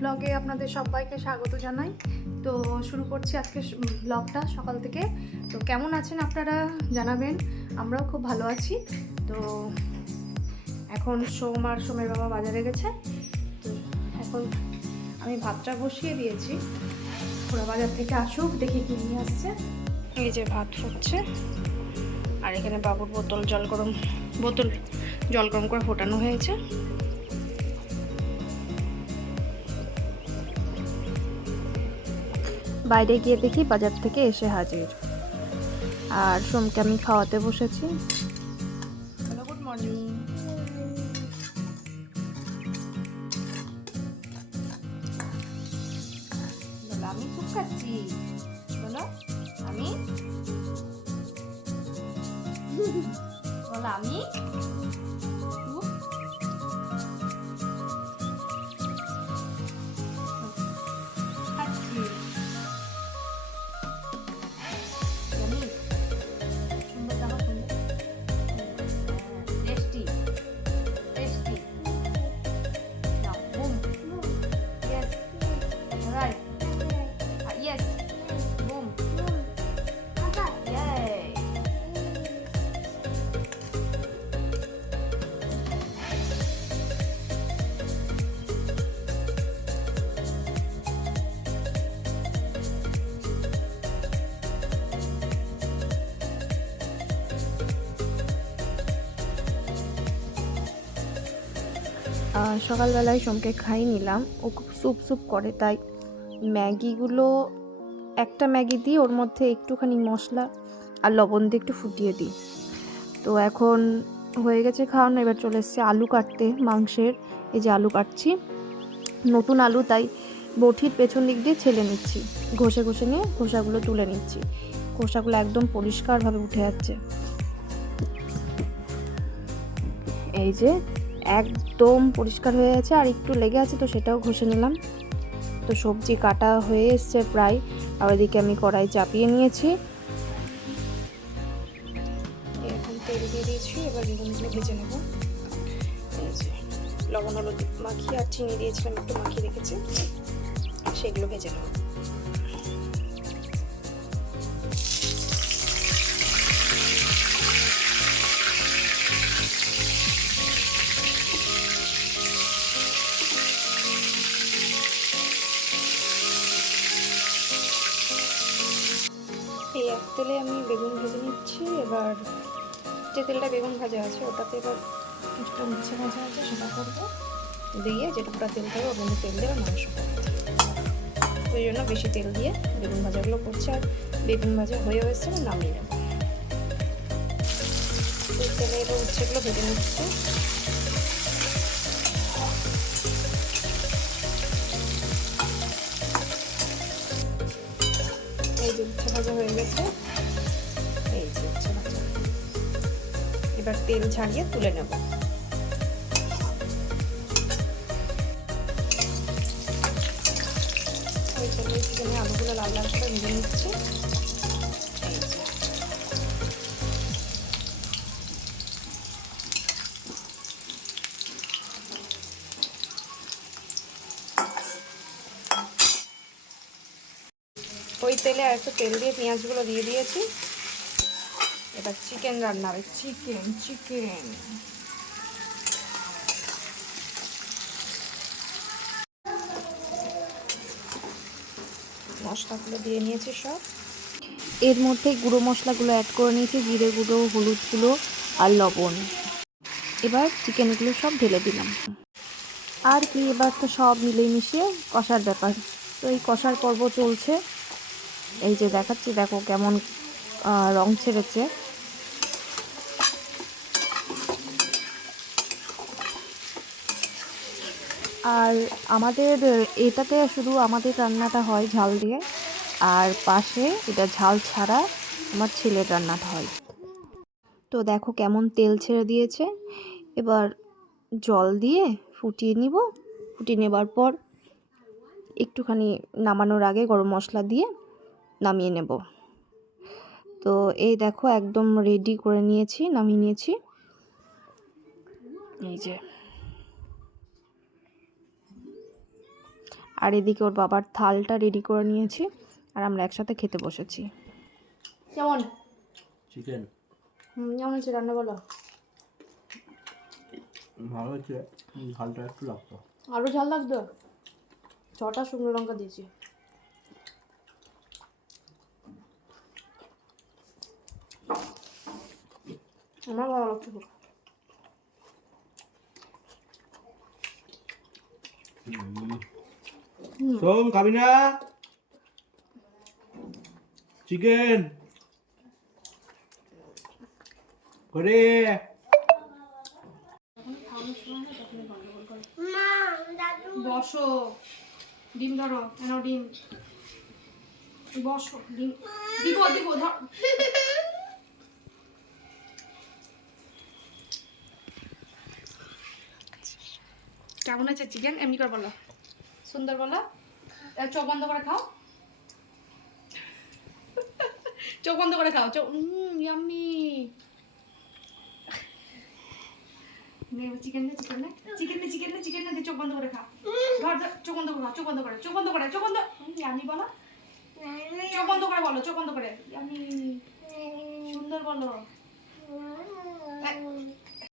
ব্লগে আপনাদের সবাইকে স্বাগত জানাই। তো শুরু করছি আজকে ব্লগটা সকাল থেকে। তো কেমন আছেন আপনারা জানাবেন? আমরাও খুব ভালো আছি। তো এখন সোম আর সোমের বাবা বাজারে গেছে। তো এখন আমি ভাতটা বসিয়ে দিয়েছি। ওরা বাজার থেকে আসুক, দেখি কি নিয়ে আসছে। এই যে ভাত ফুটছে আর এখানে বাবুর বোতল জল গরম, বোতল জল গরম করে ফোটানো হয়েছে। বাইরে গিয়ে দেখি বাজার থেকে এসে হাজির। আর সোমকে আমি খাওয়াতে বসেছি। আমি খুব আমি? চুপ। সকালবেলায় সোমকে খাই নিলাম। ও খুব স্যুপ স্যুপ করে, তাই ম্যাগিগুলো, একটা ম্যাগি দিই, ওর মধ্যে একটুখানি মশলা আর লবণ দিয়ে একটু ফুটিয়ে দিই। তো এখন হয়ে গেছে খাওয়ানো, এবার চলে এসছে আলু কাটতে, মাংসের। এই যে আলু কাটছি, নতুন আলু, তাই বঠির পেছন দিক দিয়ে ছেলে নিচ্ছি। ঘষে ঘষে নিয়ে খোসাগুলো তুলে নিচ্ছি। খোসাগুলো একদম পরিষ্কারভাবে উঠে যাচ্ছে। এই যে একদম পরিষ্কার হয়ে গেছে আর একটু লেগে আছে তো সেটাও ঘষে নিলাম। তো সবজি কাটা হয়ে এসছে প্রায়, আর ওইদিকে আমি কড়াই চাপিয়ে নিয়েছি। তেল দিয়ে দিয়েছি, এবার লবণ, হলুদ মাখিয়ে আর চিনি দিয়েছিলাম, একটু মাখিয়ে রেখেছি, সেগুলো ভেজে নেব। তেলে আমি বেগুন ভেজে নিচ্ছি, এবার যে তেলটা বেগুন ভাজা আছে, ওটাতে এবার কিছুটা উচ্ছে ভাজা আছে, সেটা করব। দিয়ে যেটুকুটা তেল থাকে ওর মধ্যে তেল এবার মাংস ওই জন্য বেশি তেল দিয়ে বেগুন ভাজাগুলো করছে, আর বেগুন ভাজা হয়ে এসছে আমি নামিয়ে নেব। তেলে এবার উচ্ছেগুলো ভেজে নিচ্ছি। হয়ে গেছে। এই এবার তেল ছাড়িয়ে তুলে নেব। আলুগুলো লাল লাল করে ভেজে নিচ্ছি। ওই তেলে আর একটু তেল দিয়ে পেঁয়াজগুলো দিয়ে দিয়েছি। এবার চিকেন রান্না হবে। চিকেন চিকেন মশলাগুলো দিয়ে নিয়েছি সব। এর মধ্যে গুঁড়ো মশলাগুলো অ্যাড করে নিয়েছি জিরে গুঁড়ো হলুদ গুঁড়ো আর লবণ। এবার চিকেনগুলো সব ঢেলে দিলাম। আর কি এবার তো সব মিলিয়ে মিশিয়ে কষার ব্যাপার। তো এই কষার পর্ব চলছে। এই যে দেখাচ্ছি, দেখো কেমন রং ছেড়েছে। আর আমাদের, এটাতে শুধু আমাদের রান্নাটা হয় ঝাল দিয়ে, আর পাশে এটা ঝাল ছাড়া আমার ছেলের রান্নাটা হয়। তো দেখো কেমন তেল ছেড়ে দিয়েছে। এবার জল দিয়ে ফুটিয়ে নিব। ফুটিয়ে নেবার পর একটুখানি নামানোর আগে গরম মশলা দিয়ে নামিয়ে নেব। তো এই দেখো একদম রেডি করে নিয়েছি নামিয়ে নিয়েছি। এই যে। আর এদিকে ওর বাবার থালটা রেডি করে নিয়েছি আর আমরা একসাথে খেতে বসেছি। কেমন? চিকেন হুম কেমন হচ্ছে রান্না বলো? ভালো হচ্ছে ঝালটা একটু লাগতো। আরও ঝাল লাগতো? ছটা শুকনো লঙ্কা দিয়েছি। আমার ভালো লাগছে খুব সোম খাবি না চিকেন করে বসো। ডিম ধরো এনো ডিম। বসো ডিম। দিব দিব ধর। কেমন আছে চিকেন? এমনি করে বলো। সুন্দর বলো চোখ বন্ধ করে খাও। চোখ বন্ধ করে খাও। চোখ yummy chicken chicken chicken chicken chicken চোখ বন্ধ করে খা। ধর ধর, চোখ বন্ধ করে খাও চোখ বন্ধ করে, চোখ বন্ধ করে, চোখ বন্ধ ইয়াম্মি বলো। চোখ বন্ধ করে বলো, চোখ বন্ধ করে। সুন্দর বলো।